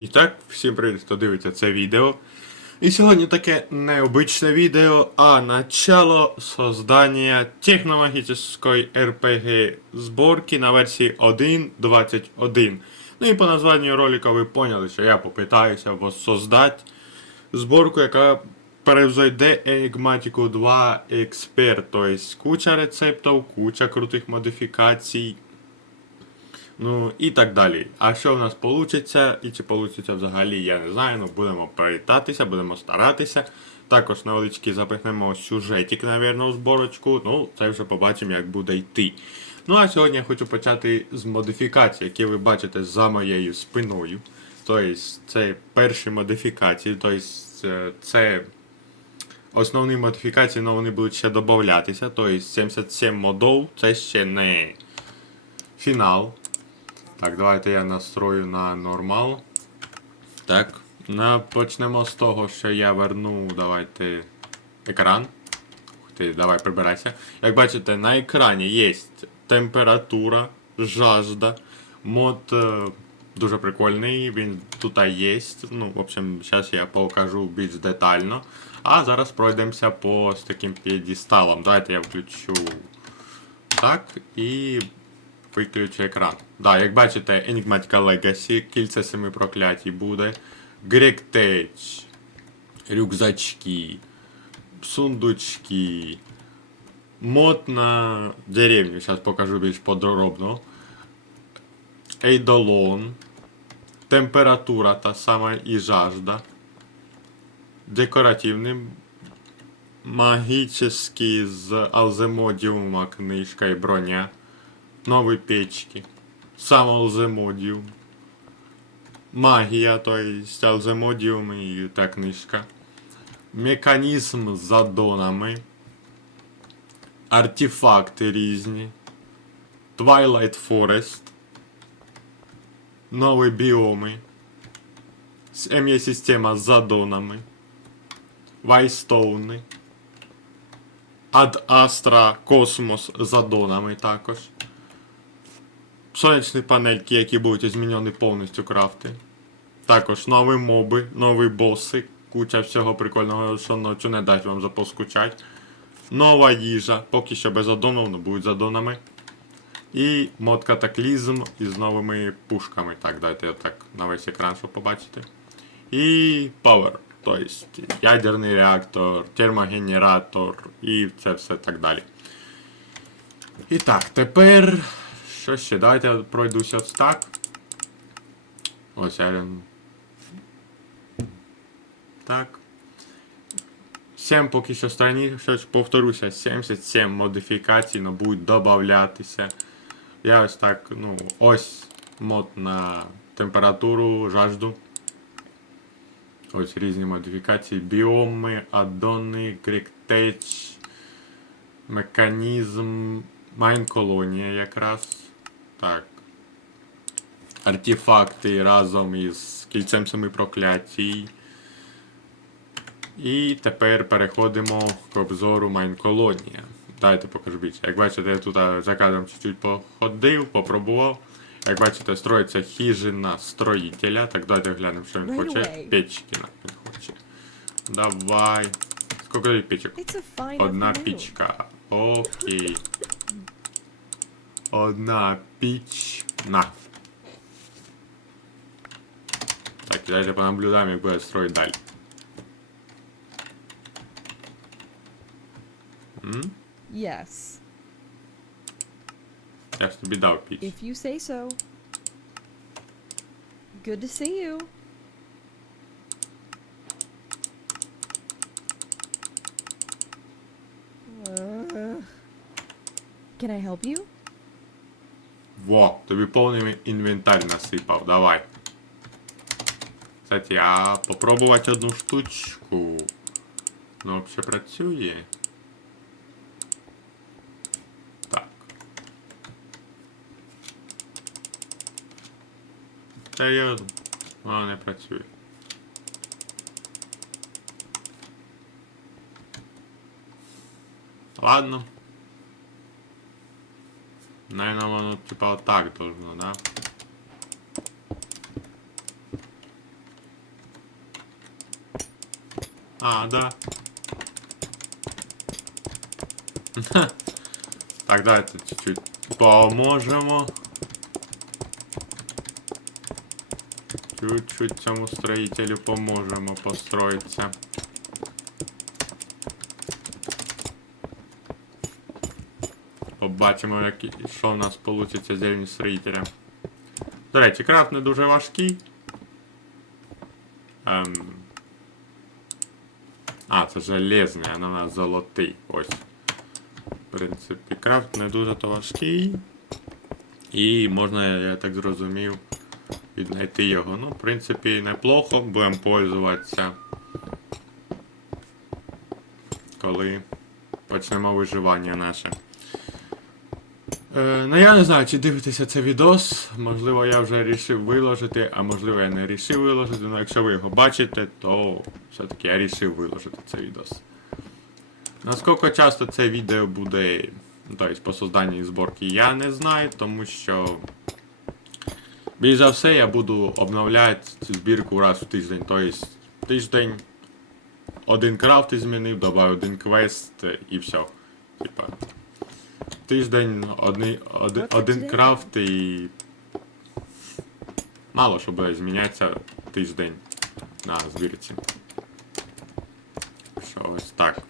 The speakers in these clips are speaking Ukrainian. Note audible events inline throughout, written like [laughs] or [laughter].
І так, всім привіт, хто дивиться це відео. І сьогодні таке необичне відео, а начало создання техномагічної RPG зборки на версії 1.21. Ну і по названню ролика ви поняли, що я попитаюся воссоздати зборку, яка превзойде Enigmatic 2 Expert. Тобто куча рецептів, куча крутих модифікацій. Ну і так далі. А що в нас вийде, і чи вийде взагалі, я не знаю. Ну будемо привітатися, будемо старатися. Також невеличкий запихнемо сюжетик, навірно, у зборочку. Ну, це вже побачимо, як буде йти. Ну а сьогодні я хочу почати з модифікацій, які ви бачите за моєю спиною. Тобто, це перші модифікації, тобто е, це основні модифікації, але вони будуть ще додатися. Тобто 77 модов, це ще не фінал. Так, давайте я настрою на нормал. Так. На, почнемо з того, що я верну, давайте, екран. Ух ти, давай прибирайся. Як бачите, на екрані є температура, жажда. Мод е, дуже прикольний, він тут є. Ну, в общем, зараз я покажу більш детально. А зараз пройдемося по з таким п'єдісталом. Давайте я включу так і виключу екран. Да, як бачите, Enigmatica Legacy, кільце семи проклятій буде. Greek Tech, рюкзачки, сундучки, мод на деревню, зараз покажу більш подробно. Eidolon, температура та сама і жажда. Декоративний магічний з Алземодіума книжка і броня. Нові печки. Сам Алземодіум. Магія, то есть Алземодіум і та книжка. Механізм з аддонами. Артефакти різні. Twilight Forest. Нові біоми. Ем'я-система з аддонами. Вайстоуни. Ад Астра Космос з аддонами також. Сонячні панельки, які будуть змінені повністю крафти. Також нові моби, нові боси. Куча всього прикольного, що ночі не дасть вам запоскучать. Нова їжа, поки що без аддонів, але будуть з аддонами. І мод катаклізм із новими пушками. Так, дайте так на весь екран, щоб побачити. І Power. Тобто ядерний реактор, термогенератор і це все так далі. І так, тепер. Що ще? Давайте я пройдуся ось так. Ось я. Так. 7 поки що страні, повторюся, 77 модифікацій, но будуть додатися. Я ось так, ну, ось мод на температуру, жажду. Ось різні модифікації. Біоми, аддони, гріктеч, механізм, майн-колонія якраз. Так. Артефакти разом із кільцем семи проклятій. І тепер переходимо к обзору Майнколонія. Дайте покажу більше. Як бачите, я тут за кадром чуть-чуть походив, попробував. Як бачите, строїться хижина строїтеля. Так давайте глянемо, що він Right хоче. Печки він хоче. Давай. Скільки fine Одна пічка. Окей. Одна піч. На. Так, давайте понаблюдаємо, як буде строїти далі. М? Yes, Я ж тобі дав піч. if you say so. Good to see you. Uh, can I help you? Во, тобі повний інвентар насипав, давай. Кстати, а попробувати одну штучку. Ну, взагалі працює. Так. Серйозно, воно не працює. Ладно. Наверное, оно ну, типа вот так должно, да? А, да. [laughs] Тогда это чуть-чуть поможем. Чуть-чуть тому строителю поможем построиться. Побачимо, як, що в нас вийде з рівні строїтеля. До речі, крафт не дуже важкий. Ем... А, це железний, а на нас золотий. Ось. В принципі, крафт не дуже то важкий. І можна, я так зрозумів, віднайти його. Ну, в принципі, неплохо, будемо пользуватися. Коли почнемо виживання наше. Е, ну я не знаю, чи дивитеся цей відос. Можливо, я вже рішив виложити, а можливо я не рішив виложити. Ну якщо ви його бачите, то все-таки я рішив виложити цей відос. Наскільки часто це відео буде, тобто по созданні зборки, я не знаю, тому що. Більш за все я буду обновляти цю збірку раз в тиждень. Тобто тиждень один крафт змінив, додав один квест і все. Типа. Тиждень одни, один, один крафт і. Мало що буде змінятися тиждень на збірці. Що ось так.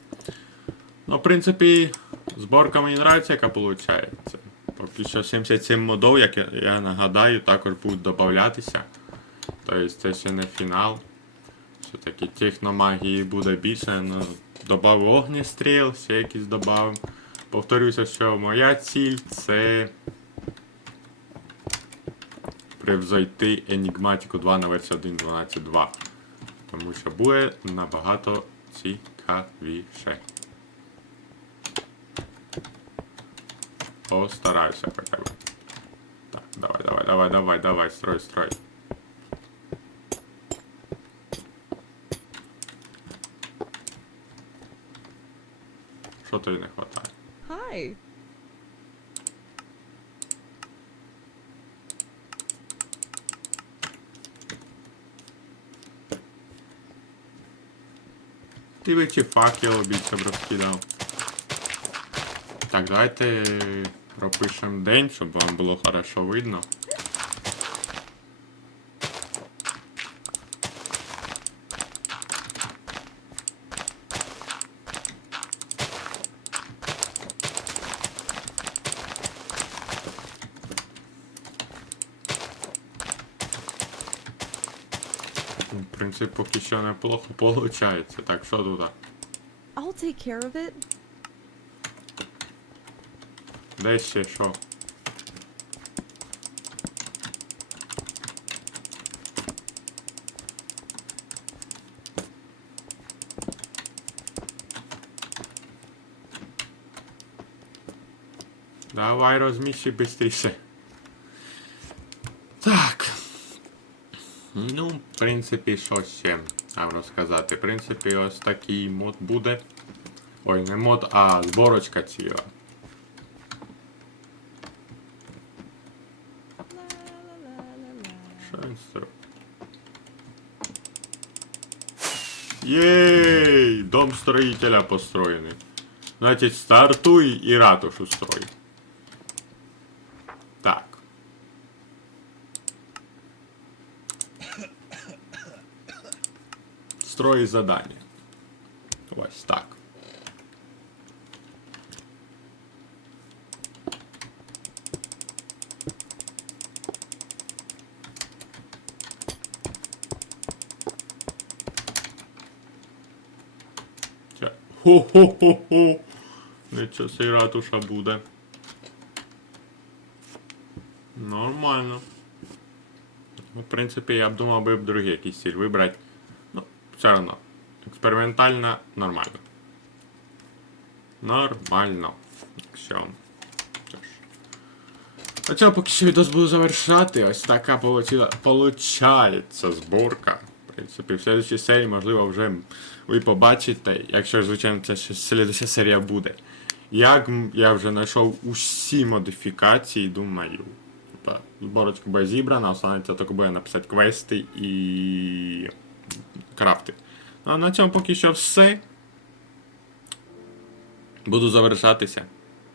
Ну, в принципі, зборка мені нравиться, яка виходить. Поки що 77 модов, як я, я нагадаю, також будуть додатися. Тобто це ще не фінал. Все-таки техномагії буде більше, ну, добав огнестріл, ще якісь добавим. Повторюся, що моя ціль це превзойти Enigmatic 2 на версію 1.12.2. Тому що буде набагато цікавіше. Постараюся хоча б. Так, давай, давай, давай, давай, давай, строй, строй. Що тобі не хватає? Hi. Ти би чи факел більше б розкидав. Так, давайте пропишемо день, щоб вам було хорошо видно. В принципі, поки що неплохо виходить. Так, що тут? I'll take care of it. Де ще що? Давай розміщи швидше. Так. Ну, принципі, що ще вам розказати? В принципі, ось такий мод буде. Ой, не мод, а зборочка ціла. Стро- Єй! Дом строителя построєний. Значить, стартуй і ратушу строй. Так. Строй задання. Ось так. Хо-хо-хо-хо. Нічого сей ратуша буде. Нормально. В принципі, я б думав би б другий якийсь стиль вибрати. Все одно. Експериментально нормально. Нормально. Що ж. На поки що відос буду завершати. Ось така получила, получається зборка. В принципі, в следующій серії, можливо, вже ви побачите, якщо, звичайно, це ще серія буде. Як я вже знайшов усі модифікації, думаю. Зборочка буде зібрана, останеться тільки буде написати квести і крафти. А на цьому поки що все. Буду завершатися.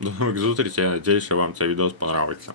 До нових зустрічей. Я сподіваюся, що вам це відео сподобається.